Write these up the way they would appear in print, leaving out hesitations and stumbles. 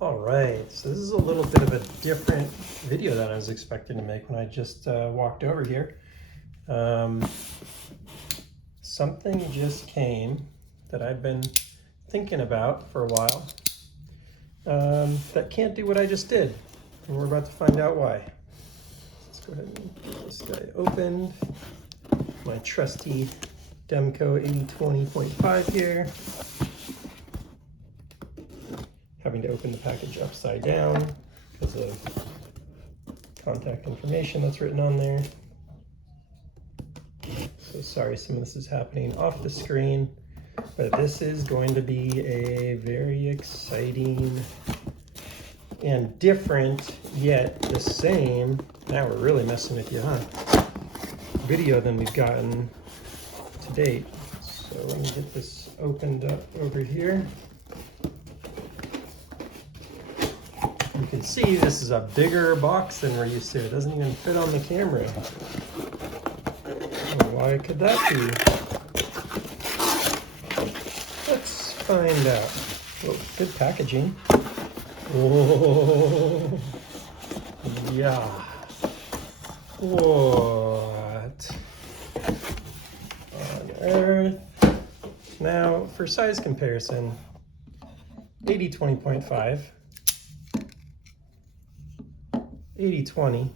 All right, so this is a little bit of a different video than I was expecting to make when I just walked over here. Something just came that I've been thinking about for a while that can't do what I just did, and we're about to find out why. Let's go ahead and get this guy opened. My trusty Demco 8020.5 here. Having to open the package upside down because of contact information that's written on there. So sorry, some of this is happening off the screen, but this is going to be a very exciting and different, yet the same, now we're really messing with you, huh? Video than we've gotten to date. So let me get this opened up over here. You can see this is a bigger box than we're used to. It doesn't even fit on the camera. Why could that be? Let's find out. Oh, good packaging. Whoa. Yeah. What on earth? Now, for size comparison, 8020.5. 8020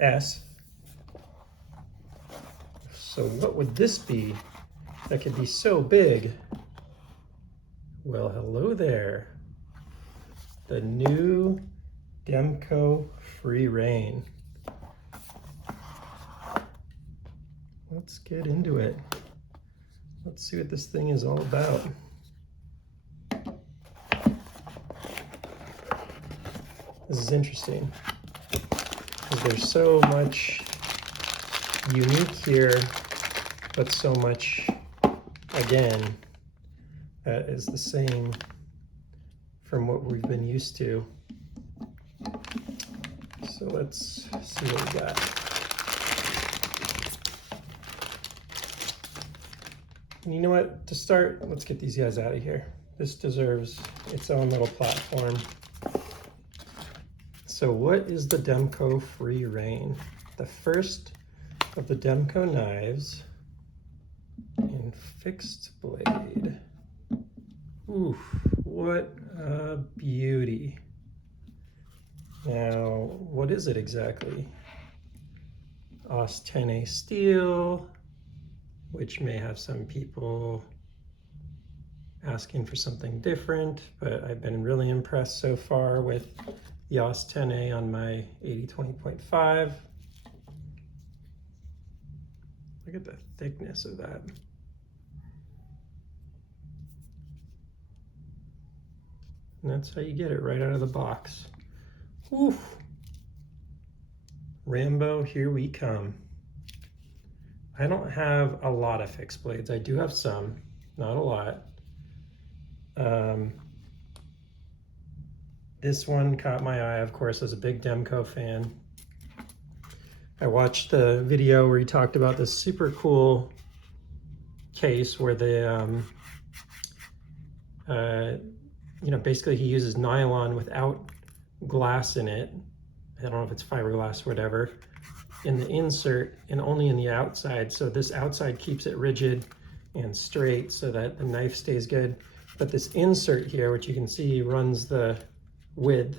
S. So what would this be that could be so big? Well, hello there. The new Demco FreeReign. Let's get into it. Let's see what this thing is all about. This is interesting because there's so much unique here, but so much, again, that is the same from what we've been used to. So let's see what we got. And you know what? To start, let's get these guys out of here. This deserves its own little platform. So what is the Demco FreeReign? The first of the Demco knives in fixed blade. Oof, what a beauty. Now, what is it exactly? Os 10A steel, which may have some people asking for something different, but I've been really impressed so far with the Os 10A on my 8020.5. Look at the thickness of that. And that's how you get it right out of the box. Oof. Rambo, here we come. I don't have a lot of fixed blades. I do have some, not a lot. This one caught my eye, of course, as a big Demco fan. I watched the video where he talked about this super cool case where the, basically he uses nylon without glass in it. I don't know if it's fiberglass or whatever, in the insert and only in the outside. So this outside keeps it rigid and straight so that the knife stays good. But this insert here, which you can see runs the width,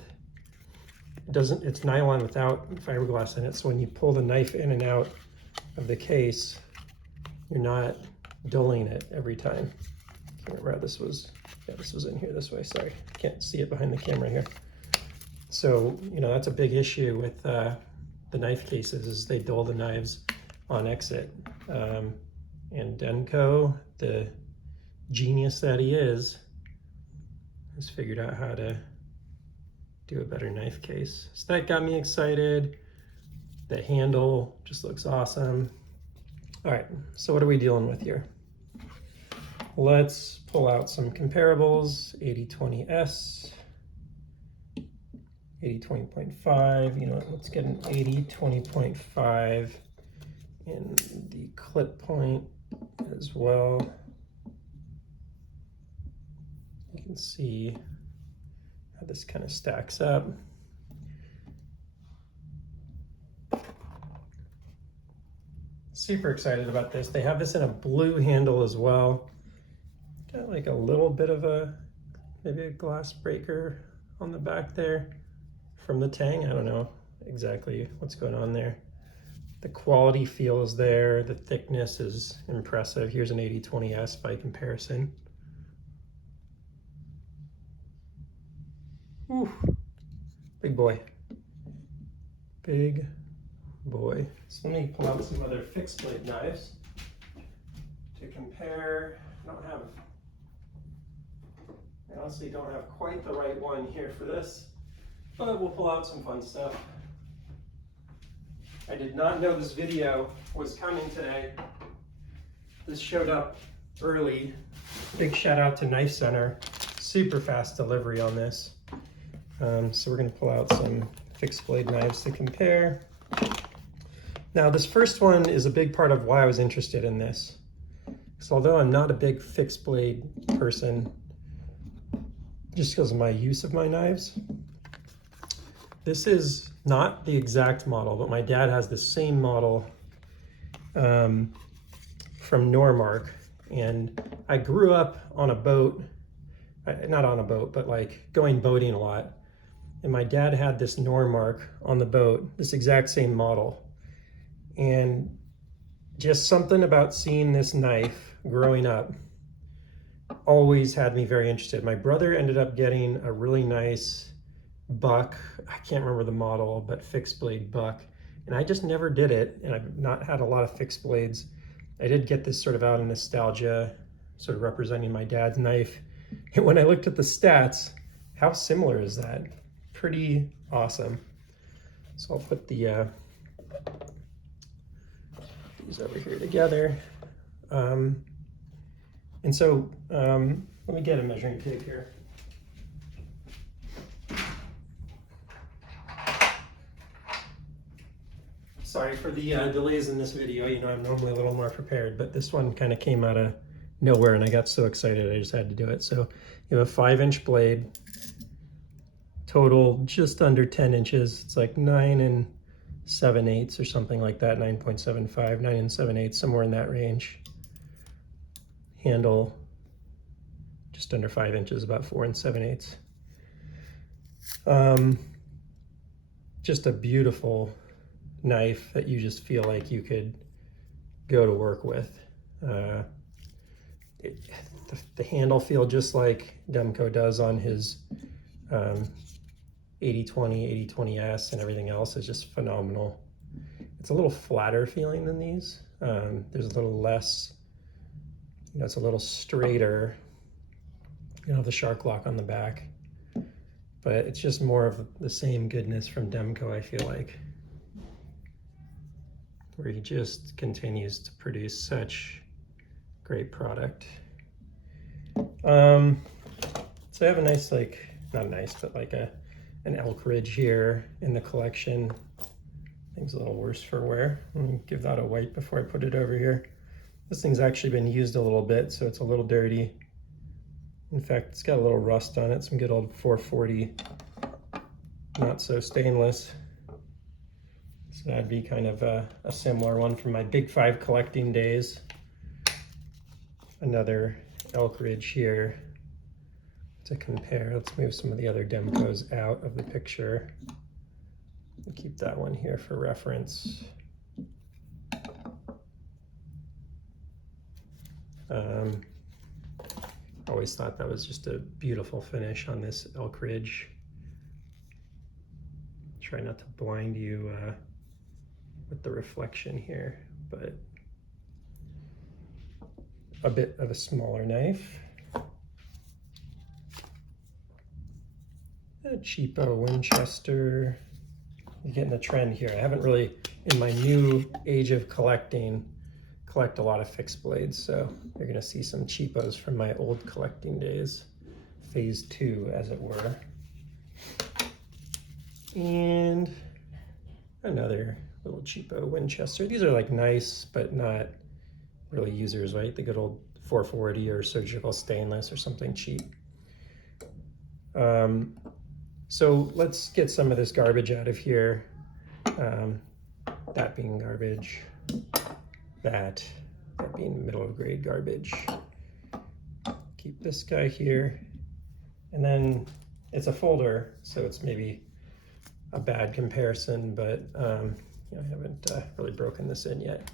it's nylon without fiberglass in it. So when you pull the knife in and out of the case, you're not dulling it every time. I can't remember how this was. Yeah, this was in here this way. Sorry, can't see it behind the camera here. So, that's a big issue with the knife cases, is they dull the knives on exit. And Demco, the genius that he is, has figured out how to do a better knife case. So that got me excited. The handle just looks awesome. All right, so what are we dealing with here? Let's pull out some comparables. 8020S, 8020.5. Let's get an 8020.5 in the clip point as well. can see how this kind of stacks up. Super excited about this. They have this in a blue handle as well. Got like a little bit of maybe a glass breaker on the back there from the tang. I don't know exactly what's going on there. The quality feel is there. The thickness is impressive. Here's an 8020S by comparison. Ooh, big boy. Big boy. So let me pull out some other fixed blade knives to compare. I honestly don't have quite the right one here for this, but we'll pull out some fun stuff. I did not know this video was coming today. This showed up early. Big shout out to KnifeCenter. Super fast delivery on this. So we're going to pull out some fixed blade knives to compare. Now this first one is a big part of why I was interested in this. So although I'm not a big fixed blade person, just because of my use of my knives, this is not the exact model, but my dad has the same model from Normark. And I grew up on a boat, not on a boat, but like going boating a lot. And my dad had this Normark on the boat, this exact same model. And just something about seeing this knife growing up always had me very interested. My brother ended up getting a really nice buck. I can't remember the model, but fixed blade buck. And I just never did it. And I've not had a lot of fixed blades. I did get this sort of out of nostalgia, sort of representing my dad's knife. And when I looked at the stats, how similar is that? Pretty awesome. So I'll put these over here together. And so let me get a measuring tape here. Sorry for the delays in this video. You know, I'm normally a little more prepared, but this one kind of came out of nowhere and I got so excited I just had to do it. So you have a 5-inch blade, total just under 10 inches. It's like 9 7/8 or something like that, 9.75, 9 7/8, somewhere in that range. Handle just under 5 inches, about 4 7/8. Just a beautiful knife that you just feel like you could go to work with. The handle feel just like Demco does on his 8020, 8020S, and everything else is just phenomenal. It's a little flatter feeling than these. There's a little less, you know, it's a little straighter. You know, the shark lock on the back, but it's just more of the same goodness from Demco, I feel like, where he just continues to produce such great product. So I have a nice, like, not nice, but like an elk ridge here in the collection. Thing's a little worse for wear. Let me give that a wipe before I put it over here. This thing's actually been used a little bit, so it's a little dirty. In fact, it's got a little rust on it, some good old 440, not so stainless. So that'd be kind of a similar one from my Big 5 collecting days. Another elk ridge here to compare. Let's move some of the other Demcos out of the picture. We'll keep that one here for reference. Always thought that was just a beautiful finish on this elk ridge. Try not to blind you with the reflection here, but a bit of a smaller knife. A cheapo Winchester. You're getting the trend here. I haven't really, in my new age of collecting, collect a lot of fixed blades, so you're gonna see some cheapos from my old collecting days, phase 2 as it were. And another little cheapo Winchester. These are like nice, but not really users, right? The good old 440 or surgical stainless or something cheap. So let's get some of this garbage out of here. That being garbage, that being middle of grade garbage. Keep this guy here. And then it's a folder, so it's maybe a bad comparison, but I haven't really broken this in yet.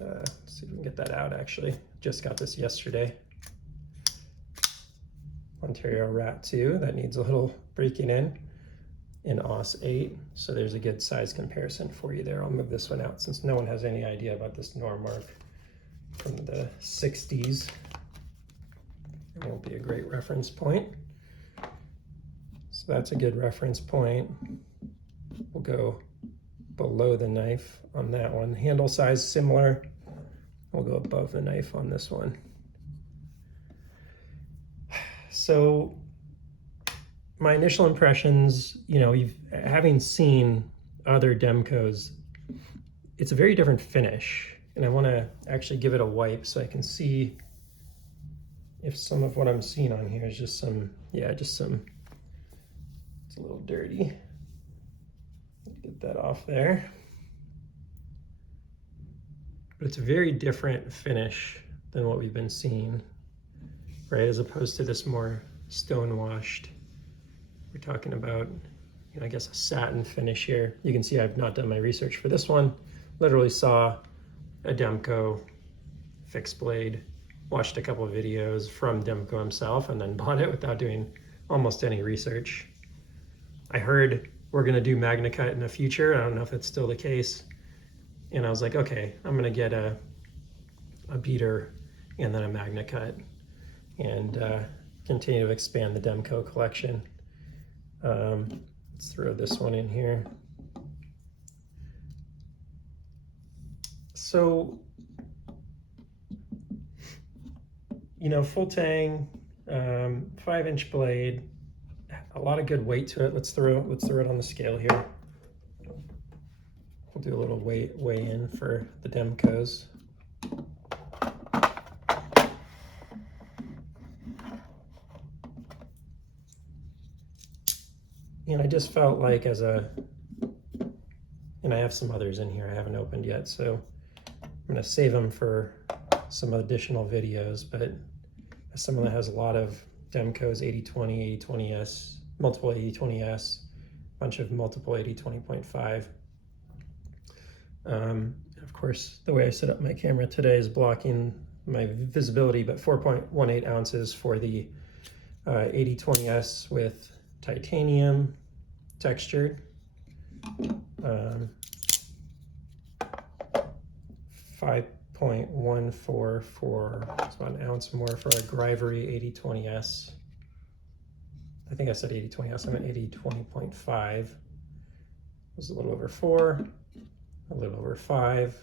Let's see if we can get that out actually. Just got this yesterday. Ontario Rat 2, that needs a little breaking in AUS 8. So there's a good size comparison for you there. I'll move this one out since no one has any idea about this norm mark from the 60s. It won't be a great reference point. So that's a good reference point. We'll go below the knife on that one. Handle size similar. We'll go above the knife on this one. So my initial impressions, having seen other Demcos, it's a very different finish. And I want to actually give it a wipe so I can see if some of what I'm seeing on here is just some, it's a little dirty. Get that off there. But it's a very different finish than what we've been seeing, right? As opposed to this more stone washed. We're talking about, I guess a satin finish here. You can see I've not done my research for this one. Literally saw a Demco fixed blade, watched a couple of videos from Demco himself, and then bought it without doing almost any research. I heard we're gonna do MagnaCut in the future. I don't know if it's still the case. And I was like, okay, I'm gonna get a beater and then a MagnaCut and continue to expand the Demco collection. Let's throw this one in here. So, full tang, 5-inch blade, a lot of good weight to it. Let's throw it on the scale here. We'll do a little weigh in for the Demcos. And I just felt like and I have some others in here I haven't opened yet, so I'm gonna save them for some additional videos, but as someone that has a lot of Demcos, 80/20, 80/20S, multiple 80/20S, bunch of multiple 80/20.5. Of course, the way I set up my camera today is blocking my visibility, but 4.18 ounces for the 80/20S with titanium textured. 5.14 for, it's about an ounce more for a Grivery 80/20S. I think I said 80/20S, I meant 80/20.5. It was a little over 4, a little over 5.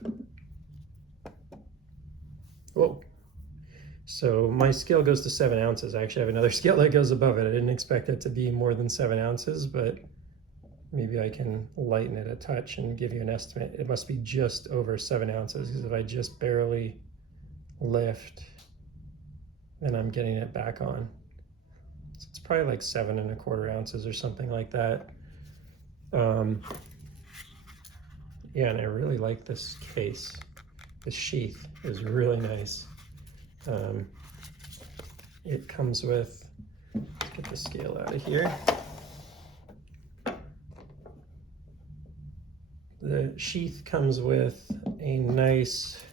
Whoa. So my scale goes to 7 ounces. I actually have another scale that goes above it. I didn't expect it to be more than 7 ounces, but maybe I can lighten it a touch and give you an estimate. It must be just over 7 ounces, because if I just barely lift, then I'm getting it back on. So it's probably like 7 1/4 ounces or something like that. Yeah, and I really like this case. The sheath is really nice. It comes with, let's get the scale out of here. The sheath comes with a nice,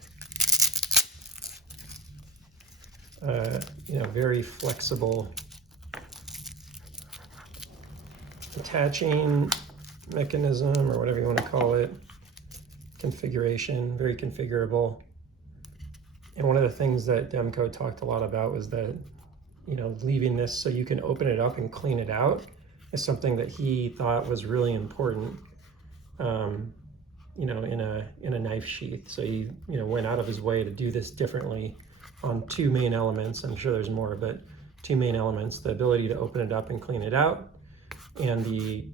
very flexible attaching mechanism, or whatever you want to call it, configuration, very configurable. And one of the things that Demco talked a lot about was that, leaving this so you can open it up and clean it out is something that he thought was really important, in a knife sheath. So he, went out of his way to do this differently on 2 main elements. I'm sure there's more, but 2 main elements: the ability to open it up and clean it out, and the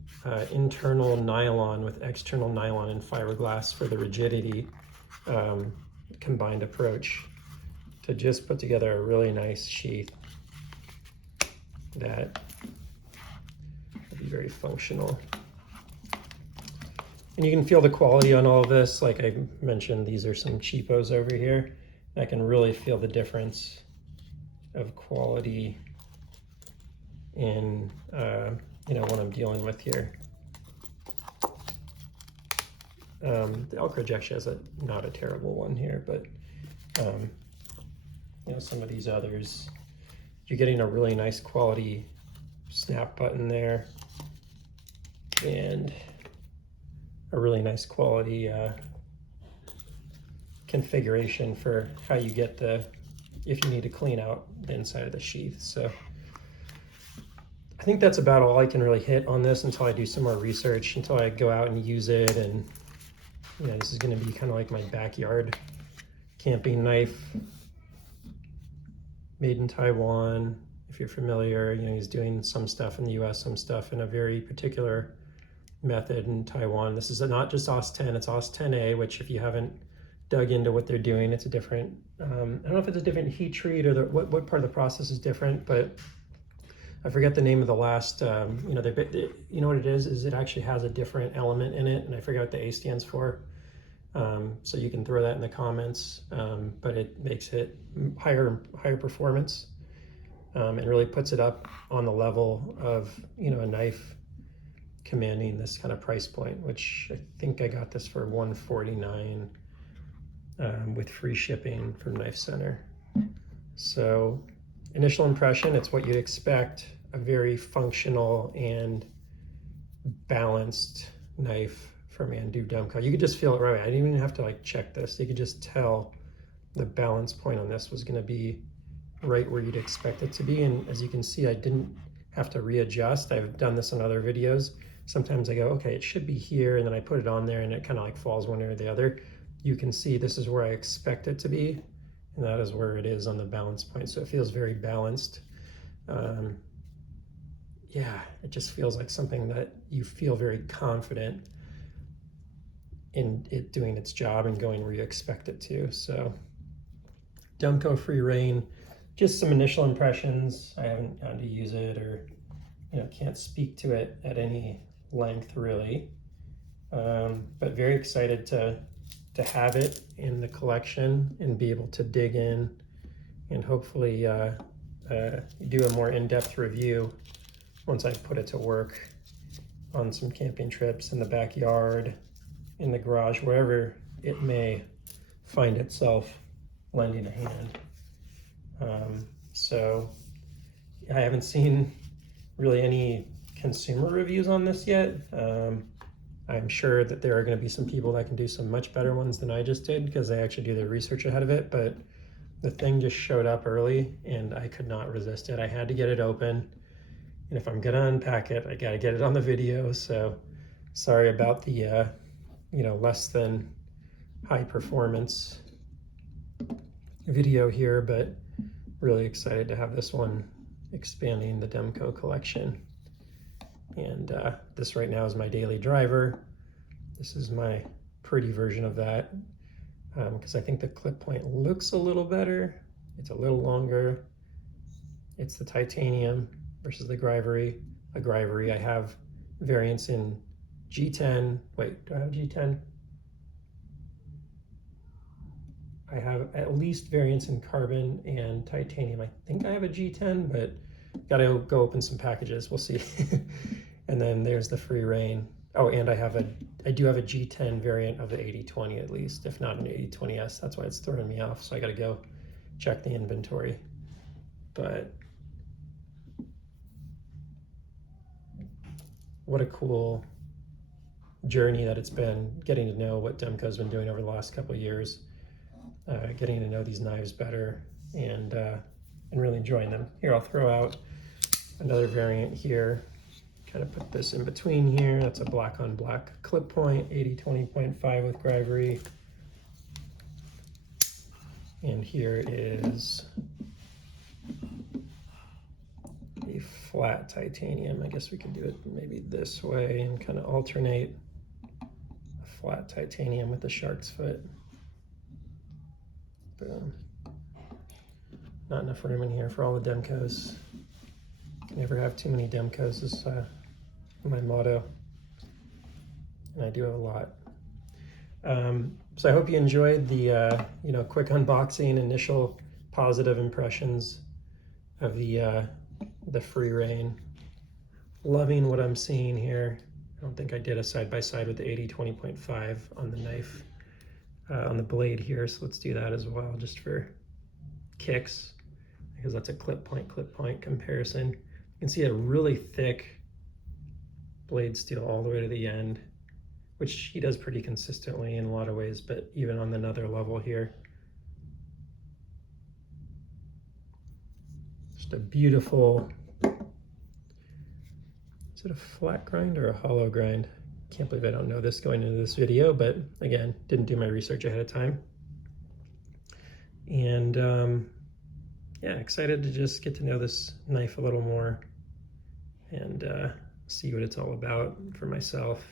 internal nylon with external nylon and fiberglass for the rigidity, combined approach to just put together a really nice sheath. that will be very functional. And you can feel the quality on all of this. Like I mentioned, these are some cheapos over here. I can really feel the difference of quality in what I'm dealing with here. The Elkridge actually has not a terrible one here, but some of these others, you're getting a really nice quality snap button there, and a really nice quality configuration for how you get if you need to clean out the inside of the sheath. So I think that's about all I can really hit on this until I do some more research, until I go out and use it. And this is going to be kind of like my backyard camping knife, made in Taiwan. If you're familiar, he's doing some stuff in the US, some stuff in a very particular method in Taiwan. This is not just OS 10, it's OS 10A, which if you haven't dug into what they're doing, it's a different, I don't know if it's a different heat treat or what part of the process is different, but I forget the name of the last, you know what it is it actually has a different element in it, and I forget what the A stands for. So you can throw that in the comments, but it makes it higher performance, and really puts it up on the level of, a knife commanding this kind of price point, which I think I got this for $149 with free shipping from KnifeCenter. So initial impression, it's what you'd expect, a very functional and balanced knife from Demco. You could just feel it right away. I didn't even have to check this. You could just tell the balance point on this was going to be right where you'd expect it to be. And as you can see, I didn't have to readjust. I've done this in other videos. Sometimes I go, okay, it should be here, and then I put it on there and it kind of falls one way or the other. You can see this is where I expect it to be, and that is where it is on the balance point. So it feels very balanced. Yeah, it just feels like something that you feel very confident in it doing its job and going where you expect it to. So Demko FreeReign, just some initial impressions. I haven't gotten to use it, or can't speak to it at any length really, but very excited to have it in the collection and be able to dig in and hopefully do a more in-depth review once I put it to work on some camping trips in the backyard, in the garage, wherever it may find itself lending a hand. So I haven't seen really any consumer reviews on this yet. I'm sure that there are going to be some people that can do some much better ones than I just did, because they actually do their research ahead of it, but the thing just showed up early and I could not resist it. I had to get it open, and if I'm going to unpack it, I got to get it on the video. So sorry about the less than high performance video here, but really excited to have this one expanding the Demco collection. And this right now is my daily driver. This is my pretty version of that, because I think the clip point looks a little better. It's a little longer. It's the titanium versus the Grivory. I have variants in G10. Wait, do I have G10? I have at least variants in carbon and titanium. I think I have a G10, but gotta go open some packages. We'll see. And then there's the FreeReign. Oh, and I do have a G10 variant of the 8020 at least, if not an 8020S. That's why it's throwing me off. So I gotta go check the inventory. But what a cool journey that it's been, getting to know what Demco's been doing over the last couple of years, getting to know these knives better, and really enjoying them. Here, I'll throw out another variant here. Kind of put this in between here. That's a black on black clip point, 8020.5 with Grivory. And here is a flat titanium. I guess we could do it maybe this way and kind of alternate a flat titanium with the shark's foot. Boom. Not enough room in here for all the Demcos. Never have too many Demcos is my motto, and I do have a lot. So I hope you enjoyed the quick unboxing, initial positive impressions of the FreeReign. Loving what I'm seeing here. I don't think I did a side-by-side with the 80-20.5 on the knife, on the blade here, so let's do that as well, just for kicks, because that's a clip point comparison. You can see a really thick blade steel all the way to the end, which he does pretty consistently in a lot of ways, but even on another level here. Just a beautiful, is it a flat grind or a hollow grind? Can't believe I don't know this going into this video, but again, didn't do my research ahead of time. And yeah, excited to just get to know this knife a little more and see what it's all about for myself.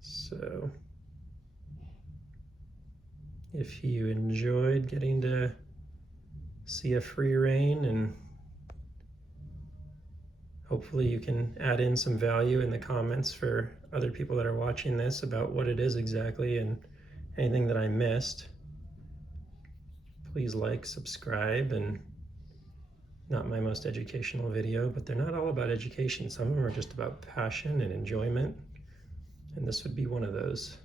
So if you enjoyed getting to see a FreeReign, and hopefully you can add in some value in the comments for other people that are watching this about what it is exactly and anything that I missed. Please like, subscribe, and not my most educational video, but they're not all about education. Some of them are just about passion and enjoyment, and this would be one of those.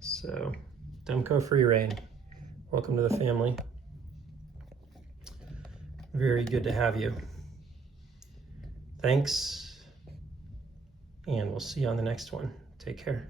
So, Demco FreeReign, welcome to the family. Very good to have you. Thanks, and we'll see you on the next one. Take care.